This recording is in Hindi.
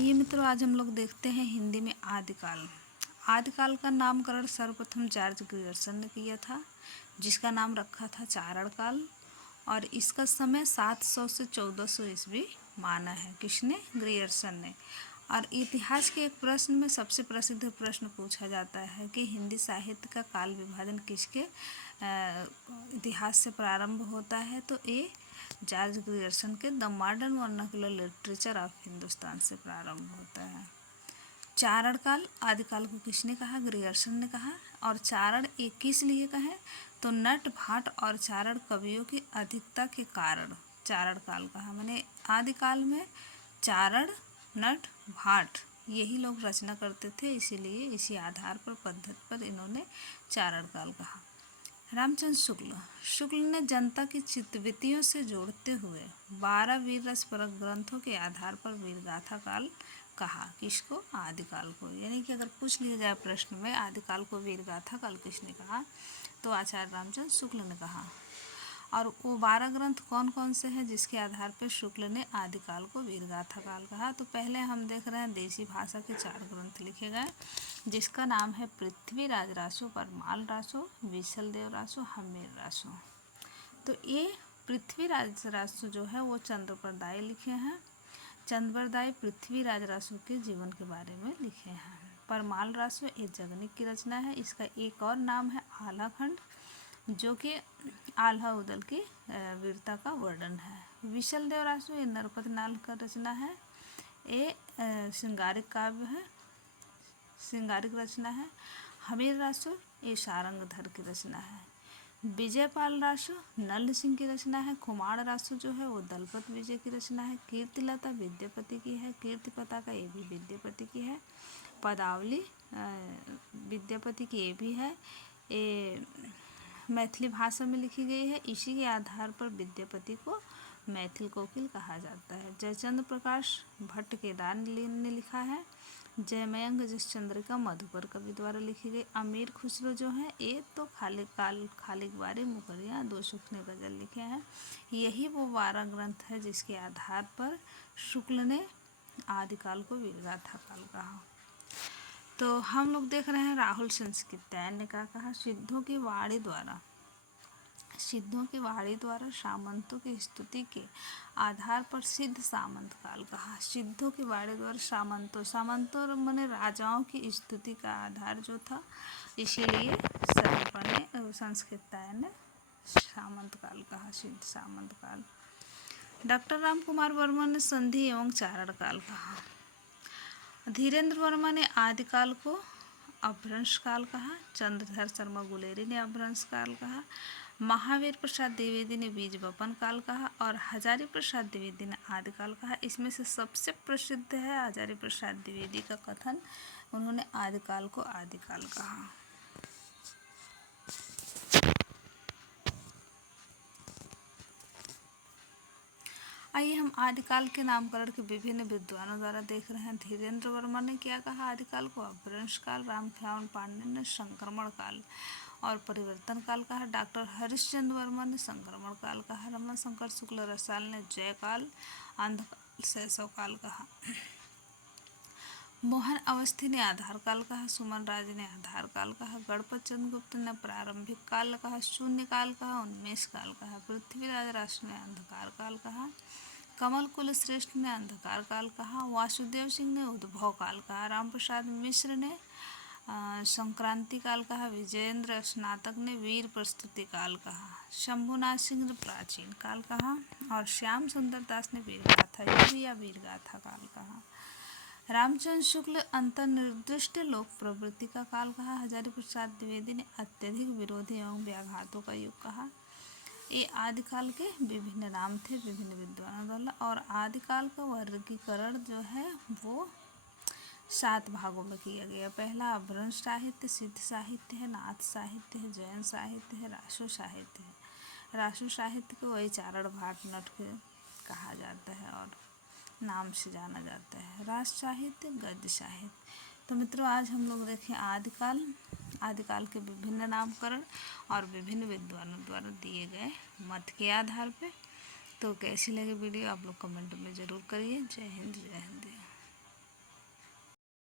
आइए मित्रों, आज हम लोग देखते हैं हिंदी में आदिकाल। आदिकाल का नामकरण सर्वप्रथम जॉर्ज ग्रियर्सन ने किया था, जिसका नाम रखा था चारण काल, और इसका समय 700 से 1400 ईस्वी माना है। किसने? ग्रियर्सन ने। और इतिहास के एक प्रश्न में सबसे प्रसिद्ध प्रश्न पूछा जाता है कि हिंदी साहित्य का काल विभाजन किसके इतिहास से प्रारंभ होता है, तो ये जॉर्ज ग्रियर्सन के the modern vernacular literature of Hindustan से प्रारंभ होता है। चारण काल, आदिकाल को किसने कहा? ग्रियर्सन ने कहा। और चारण एक किस लिए कहें? तो नट, भाट और चारण कवियों की अधिकता के कारण चारण काल कहा। मैंने आदिकाल में चारण, नट, भाट यही लोग रचना करते थे, इसीलिए इसी आधार पर पद्धति पर इन्होंने चारण काल कहा। रामचंद्र शुक्ल ने जनता की चित्तवृत्तियों से जोड़ते हुए 12 वीर रस परक ग्रंथों के आधार पर वीरगाथा काल कहा। किसको? आदिकाल को। यानी कि अगर पूछ लिया जाए प्रश्न में आदिकाल को वीरगाथा काल किसने कहा, तो आचार्य रामचंद्र शुक्ल ने कहा। और वो 12 ग्रंथ कौन कौन से हैं जिसके आधार पर शुक्ल ने आदिकाल को वीरगाथा काल कहा? तो पहले हम देख रहे हैं देसी भाषा के 4 ग्रंथ लिखे गए, जिसका नाम है पृथ्वीराज रासो, परमाल रासो, विशलदेव रासो, हम्मीर रासो। तो ये पृथ्वीराज रासो जो है वो चंद्रप्रदाय लिखे हैं। चंद्रप्रदाय पृथ्वीराज रासो के जीवन के बारे में लिखे हैं। परमाल रासो एक जगनिक की रचना है। इसका एक और नाम है आल्हा खंड, जो कि आल्हा उदल की वीरता का वर्णन है। विशलदेव रासो ये नरपति नाल का रचना है। ये श्रृंगारिक काव्य है, श्रृंगारिक रचना है। हमीर रासो ये सारंगधर की रचना है। विजयपाल रासो नल सिंह की रचना है। खुमाण रासो जो है वो दलपत विजय की रचना है। कीर्तिलता विद्यापति की है। कीर्ति पताका ये भी विद्यापति की है। पदावली विद्यापति की ये भी है। ये मैथिली भाषा में लिखी गई है। इसी के आधार पर विद्यापति को मैथिल कोकिल कहा जाता है। जयचंद्र प्रकाश भट्ट केदार ने लिखा है। जयमयंक जसचंद्रिका मधुकर कवि द्वारा लिखी गई। अमीर खुसरो जो है ये तो खालिक बारी मुकरिया दो सुखने गजल लिखे हैं। यही वो 12 ग्रंथ है जिसके आधार पर शुक्ल ने आदिकाल को वीरगाथा काल कहा। तो हम लोग देख रहे हैं राहुल संस्कृत्यायन ने क्या कहा? सिद्धों की वाणी द्वारा सामंतों की स्तुति के आधार पर सिद्ध सामंत काल कहा। सिद्धों की वाणी द्वारा सामंतों माने राजाओं की स्तुति का आधार जो था, इसीलिए संस्कृत्यायन ने सामंत काल कहा, सिद्ध सामंत काल। डॉक्टर राम कुमार वर्मा ने संधि एवं चारण काल कहा। धीरेन्द्र वर्मा ने आदिकाल को अपभ्रंश काल कहा। चंद्रधर शर्मा गुलेरी ने अपभ्रंश काल कहा। महावीर प्रसाद द्विवेदी ने बीज वपन काल कहा। और हजारी प्रसाद द्विवेदी ने आदिकाल कहा। इसमें से सबसे प्रसिद्ध है हजारी प्रसाद द्विवेदी का कथन। उन्होंने आदिकाल को आदिकाल कहा। आइए हम आदिकाल के नामकरण के विभिन्न विद्वानों द्वारा देख रहे हैं। धीरेन्द्र वर्मा ने क्या कहा? आदिकाल को अपभ्रंश काल। रामखिलावन पांडे ने संक्रमण काल और परिवर्तन काल कहा। डॉक्टर हरिश्चंद्र वर्मा ने संक्रमण काल कहा। रमाशंकर शुक्ल रसाल ने जय काल, अंधकाल, शैशव काल कहा। मोहन अवस्थी ने आधार काल कहा। सुमन राज ने आधार काल कहा। गणपत चंद्र गुप्त ने प्रारंभिक काल कहा। शून्य काल कहा। उन्मेष काल कहा। पृथ्वीराज राष्ट्र ने अंधकार काल कहा। कमल कुल श्रेष्ठ ने अंधकार काल कहा। वासुदेव सिंह ने उद्भव काल कहा। रामप्रसाद मिश्र ने संक्रांति काल कहा। विजयेंद्र स्नातक ने वीर प्रस्तुति काल कहा। शंभुनाथ सिंह ने प्राचीन काल कहा। और श्याम सुंदर दास ने वीरगाथा या वीरगाथा काल कहा। रामचंद्र शुक्ल अंतर्निर्दिष्ट लोक प्रवृत्ति का काल कहा। हजारी प्रसाद द्विवेदी ने अत्यधिक विरोधी एवं व्याघातों का युग कहा। ये आदिकाल के विभिन्न नाम थे विभिन्न विद्वानों द्वारा। और आदिकाल का वर्गीकरण जो है वो 7 भागों में किया गया। पहला अपभ्रंश साहित्य, सिद्ध साहित्य है, नाथ साहित्य है, जैन साहित्य है, रासो साहित्य है। रासो साहित्य को वही चारण, भाट, नट के कहा जाता है और नाम से जाना जाता है। रास साहित्य, गद्य साहित्य। तो मित्रों, आज हम लोग देखें आदिकाल के विभिन्न नामकरण और विभिन्न विद्वानों द्वारा दिए गए मत के आधार पे। तो कैसी लगी वीडियो आप लोग कमेंट में ज़रूर करिए। जय हिंद, जय हिंद।